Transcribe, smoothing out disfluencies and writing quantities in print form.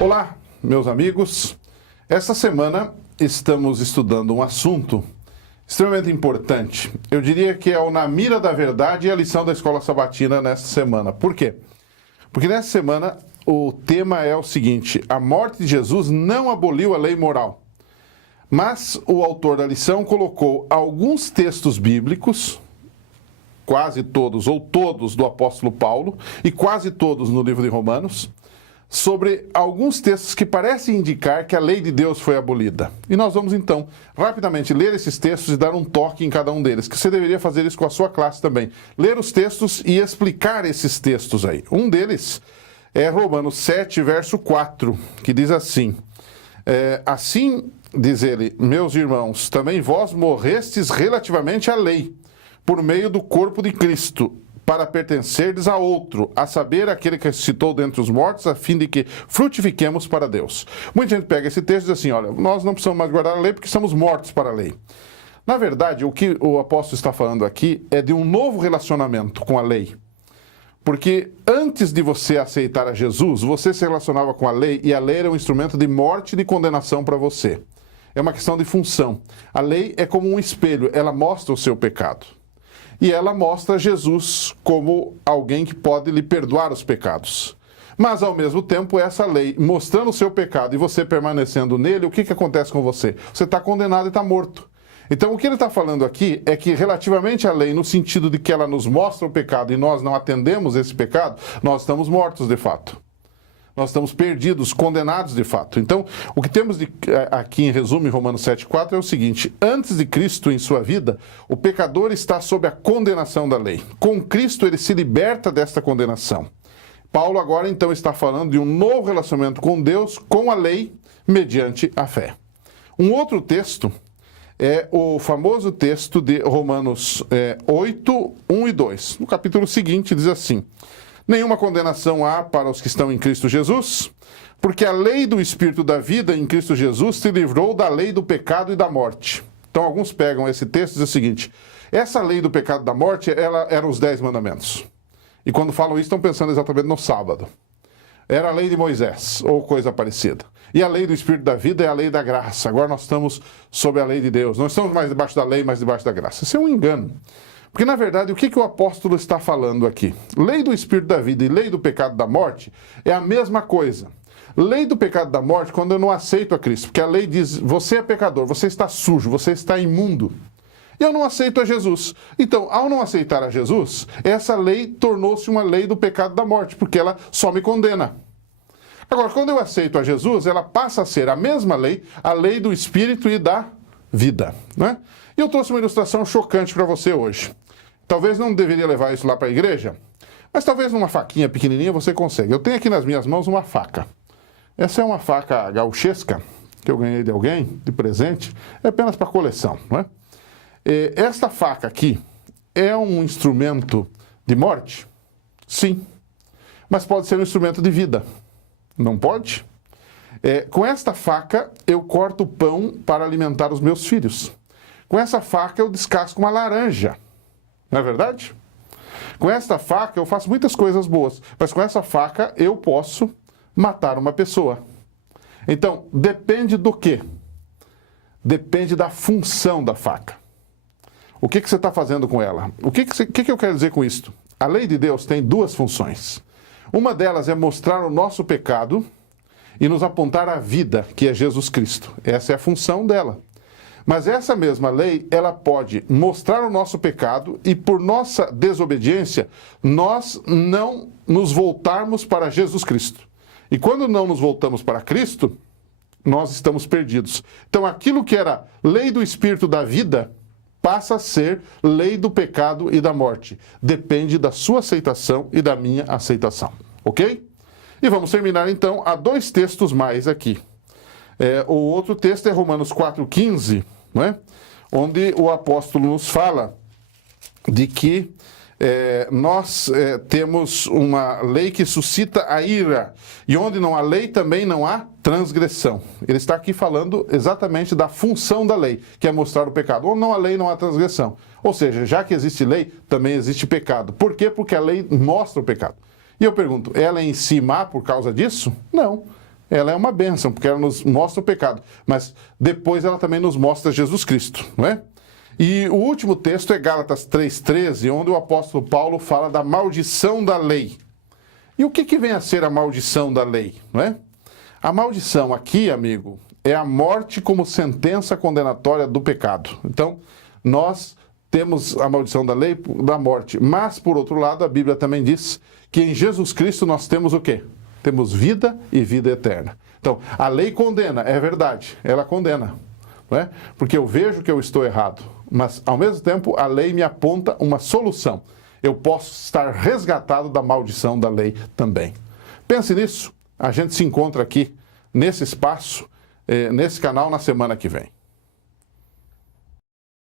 Olá, meus amigos. Essa semana estamos estudando um assunto extremamente importante. Eu diria que é o Na Mira da Verdade e a lição da Escola Sabatina nesta semana. Por quê? Porque nessa semana o tema é o seguinte: a morte de Jesus não aboliu a lei moral. Mas o autor da lição colocou alguns textos bíblicos, quase todos ou todos do apóstolo Paulo e quase todos no livro de Romanos, sobre alguns textos que parecem indicar que a lei de Deus foi abolida. E nós vamos então rapidamente ler esses textos e dar um toque em cada um deles, que você deveria fazer isso com a sua classe também. Ler os textos e explicar esses textos aí. Um deles é Romanos 7, verso 4, que diz assim: assim, diz ele, meus irmãos, também vós morrestes relativamente à lei, por meio do corpo de Cristo, para pertencerdes a outro, a saber, aquele que ressuscitou dentre os mortos, a fim de que frutifiquemos para Deus. Muita gente pega esse texto e diz assim: olha, nós não precisamos mais guardar a lei porque estamos mortos para a lei. Na verdade, o que o apóstolo está falando aqui é de um novo relacionamento com a lei. Porque antes de você aceitar a Jesus, você se relacionava com a lei e a lei era um instrumento de morte e de condenação para você. É uma questão de função. A lei é como um espelho, ela mostra o seu pecado. E ela mostra Jesus como alguém que pode lhe perdoar os pecados. Mas, ao mesmo tempo, essa lei, mostrando o seu pecado e você permanecendo nele, o que acontece com você? Você está condenado e está morto. Então, o que ele está falando aqui é que, relativamente à lei, no sentido de que ela nos mostra o pecado e nós não atendemos esse pecado, nós estamos mortos de fato. Nós estamos perdidos, condenados de fato. Então, o que temos aqui em resumo em Romanos 7,4 é o seguinte: antes de Cristo em sua vida, o pecador está sob a condenação da lei. Com Cristo ele se liberta desta condenação. Paulo agora então está falando de um novo relacionamento com Deus, com a lei, mediante a fé. Um outro texto é o famoso texto de Romanos 8, 1 e 2. No capítulo seguinte diz assim: nenhuma condenação há para os que estão em Cristo Jesus, porque a lei do Espírito da vida em Cristo Jesus te livrou da lei do pecado e da morte. Então alguns pegam esse texto e dizem o seguinte: essa lei do pecado e da morte, ela era os 10 mandamentos. E quando falam isso, estão pensando exatamente no sábado. Era a lei de Moisés, ou coisa parecida. E a lei do Espírito da vida é a lei da graça. Agora nós estamos sob a lei de Deus. Não estamos mais debaixo da lei, mas debaixo da graça. Isso é um engano. Porque, na verdade, o que o apóstolo está falando aqui? Lei do Espírito da vida e lei do pecado da morte é a mesma coisa. Lei do pecado da morte, quando eu não aceito a Cristo, porque a lei diz: você é pecador, você está sujo, você está imundo. E eu não aceito a Jesus. Então, ao não aceitar a Jesus, essa lei tornou-se uma lei do pecado da morte, porque ela só me condena. Agora, quando eu aceito a Jesus, ela passa a ser a mesma lei, a lei do Espírito e da vida, né? E eu trouxe uma ilustração chocante para você hoje. Talvez não deveria levar isso lá para a igreja, mas talvez numa faquinha pequenininha você consegue. Eu tenho aqui nas minhas mãos uma faca. Essa é uma faca gauchesca, que eu ganhei de alguém, de presente, é apenas para coleção, né? Esta faca aqui é um instrumento de morte? Sim. Mas pode ser um instrumento de vida. Não pode? Com esta faca eu corto pão para alimentar os meus filhos. Com essa faca eu descasco uma laranja. Não é verdade? Com esta faca eu faço muitas coisas boas, mas com essa faca eu posso matar uma pessoa. Então, depende do quê? Depende da função da faca. O que você está fazendo com ela? O que eu quero dizer com isto? A lei de Deus tem duas funções. Uma delas é mostrar o nosso pecado e nos apontar a vida, que é Jesus Cristo. Essa é a função dela. Mas essa mesma lei, ela pode mostrar o nosso pecado e, por nossa desobediência, nós não nos voltarmos para Jesus Cristo. E quando não nos voltamos para Cristo, nós estamos perdidos. Então, aquilo que era lei do Espírito da vida passa a ser lei do pecado e da morte. Depende da sua aceitação e da minha aceitação. Ok? E vamos terminar, então, a 2 textos mais aqui. O outro texto é Romanos 4,15, não é? Onde o apóstolo nos fala de que nós temos uma lei que suscita a ira, e onde não há lei também não há transgressão. Ele está aqui falando exatamente da função da lei, que é mostrar o pecado. Onde não há lei, não há transgressão. Ou seja, já que existe lei, também existe pecado. Por quê? Porque a lei mostra o pecado. E eu pergunto, ela é em si má por causa disso? Não. ela é uma bênção, porque ela nos mostra o pecado, mas depois ela também nos mostra Jesus Cristo, não é? E o último texto é Gálatas 3,13, onde o apóstolo Paulo fala da maldição da lei. E o que vem a ser a maldição da lei, não é? A maldição aqui, amigo, é a morte como sentença condenatória do pecado. Então, nós temos a maldição da lei, da morte. Mas, por outro lado, a Bíblia também diz que em Jesus Cristo nós temos o quê? Temos vida e vida eterna. Então, a lei condena, é verdade, ela condena, não é? Porque eu vejo que eu estou errado, mas, ao mesmo tempo, a lei me aponta uma solução. Eu posso estar resgatado da maldição da lei também. Pense nisso, a gente se encontra aqui, nesse espaço, nesse canal, na semana que vem.